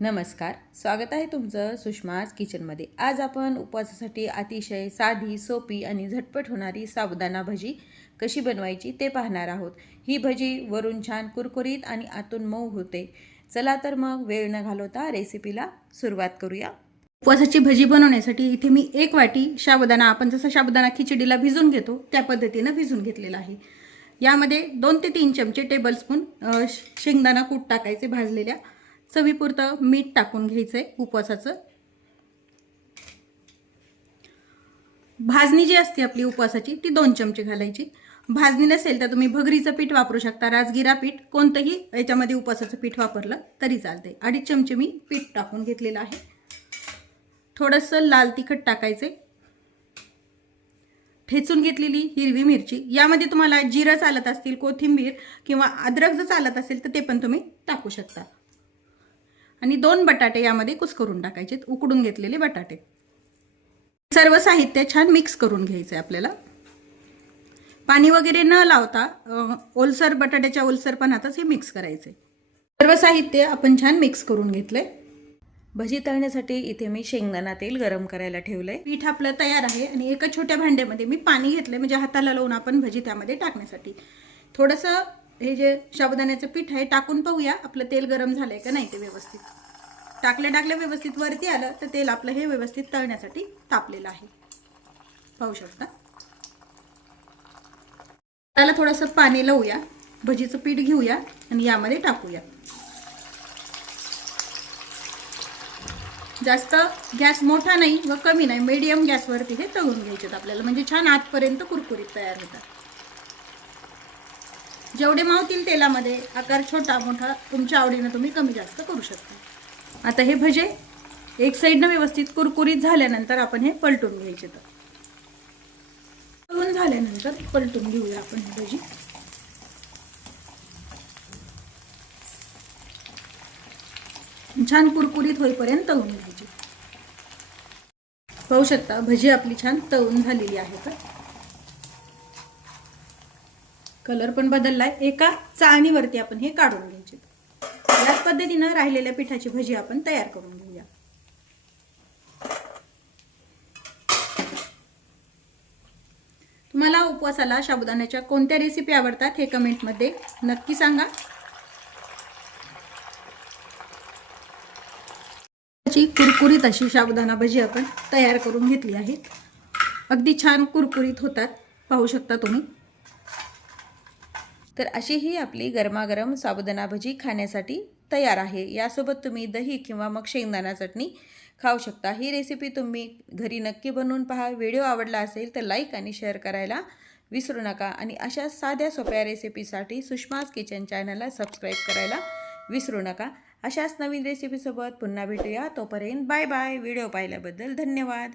नमस्कार, स्वागत आहे तुमचं सुषमाज किचनमध्ये। आज आपण उपवासासाठी अतिशय साधी, सोपी आणि झटपट होणारी साबुदाणा भजी कशी बनवायची ते पाहणार आहोत। ही भजी वरून छान कुरकुरीत आणि आतून मऊ होते। चला तर मग वेळ न घालवता रेसिपीला सुरुवात करूया। उपवासाची भजी बनवण्यासाठी इथे मी 1 वाटी साबुदाणा, आपण जसं साबुदाणा खिचडीला भिजून घेतो त्या पद्धतीने भिजून घेतलेला आहे। यामध्ये 2 ते 3 चमचे टेबलस्पून शेंगदाणा कूट टाकायचे भाजलेल्या, चवीपुरतं मीठ टाकून घ्यायचंय। उपवासाचं भाजणी जी असते आपली उपवासाची ती 2 चमचे घालायची। भाजणी नसेल तर तुम्ही भगरीचं पीठ वापरू शकता, राजगिरा पीठ, कोणतंही याच्यामध्ये उपवासाचं पीठ वापरलं तरी चालते। 2.5 चमचे मी पीठ टाकून घेतलेलं आहे। थोडंसं लाल तिखट टाकायचे, ठेचून घेतलेली हिरवी मिरची, यामध्ये तुम्हाला जिरं चालत असतील, कोथिंबीर किंवा अद्रक जर चालत असेल तर ते पण तुम्ही टाकू शकता। आणि 2 बटाटे यामध्ये कुस्करून टाकायचे, उकडून घेतलेले बटाटे। सर्व साहित्य छान मिक्स करून घ्यायचे आपल्याला, पाणी वगैरे न लावता ओलसर बटाट्याच्या ओलसरपणातच हे मिक्स करायचे। सर्व साहित्य आपण छान मिक्स करून घेतले। भजी तळण्यासाठी इथे मी शेंगदाणा तेल गरम करायला ठेवलंय। पीठ आपलं तयार आहे आणि एका छोट्या भांड्यामध्ये मी पाणी घेतलंय, म्हणजे हाताला लावून आपण भजी त्यामध्ये टाकण्यासाठी। थोडंसं हे जे साबुदाण्याचं पीठ आहे टाकून पाहूया आपलं तेल गरम झालंय का नाही ते व्यवस्थित। टाकलं व्यवस्थित वरती आलं तर तेल आपलं हे व्यवस्थित तळण्यासाठी तापलेलं आहे, पाहू शकता। त्याला थोडंसं पाणी लावूया, भजीचं पीठ घेऊया आणि यामध्ये टाकूया। जास्त गॅस मोठा नाही व कमी नाही, मीडियम गॅसवरती हे तळून घ्यायचे आपल्याला, म्हणजे छान आतपर्यंत कुरकुरीत तयार होतात। जेवढे मावतील तेलामध्ये, आकार छोटा मोठा तुमच्या आवडीने तुम्ही कमी जास्त करू शकता। आता हे भजे एक साइडने व्यवस्थित कुरकुरीत झाल्यानंतर आपण हे पलटून घ्यायचे। तळून झाल्यानंतर पलटून घेऊया आपण ही भजी। छान कुरकुरीत होईपर्यंत तळून घ्यायची। पाहू शकता भजी आपली छान तळून झालेली आहे। कलर पण बदललाय। एका चाळणीवरती आपण हे काढून घ्यायचे। याच पद्धतीने राहिलेल्या पिठाची भजी आपण तयार करून घेऊया। तुम्हाला उपवासाला साबुदाण्याच्या कोणत्या रेसिपी आवडतात हे कमेंटमध्ये नक्की सांगा। कुरकुरीत अशी साबुदाणा भजी आपण तयार करून घेतली आहे। अगदी छान कुरकुरीत होतात, पाहू शकता तुम्ही। तर अशी ही आपली गरमागरम साबुदाणा भजी खाण्यासाठी तयार आहे। यासोबत तुम्ही दही किंवा मग शेंगदाणा चटणी खाऊ शकता। ही रेसिपी तुम्ही घरी नक्की बनवून पहा। व्हिडिओ आवडला असेल तर लाईक आणि शेअर करायला विसरू नका आणि अशा साध्या सोप्या रेसिपीसाठी सुषमाज किचन चॅनलला सबस्क्राईब करायला विसरू नका। अशाच नवीन रेसिपीसोबत पुन्हा भेटूया, तोपर्यंत बाय बाय। व्हिडिओ पाहिल्याबद्दल धन्यवाद।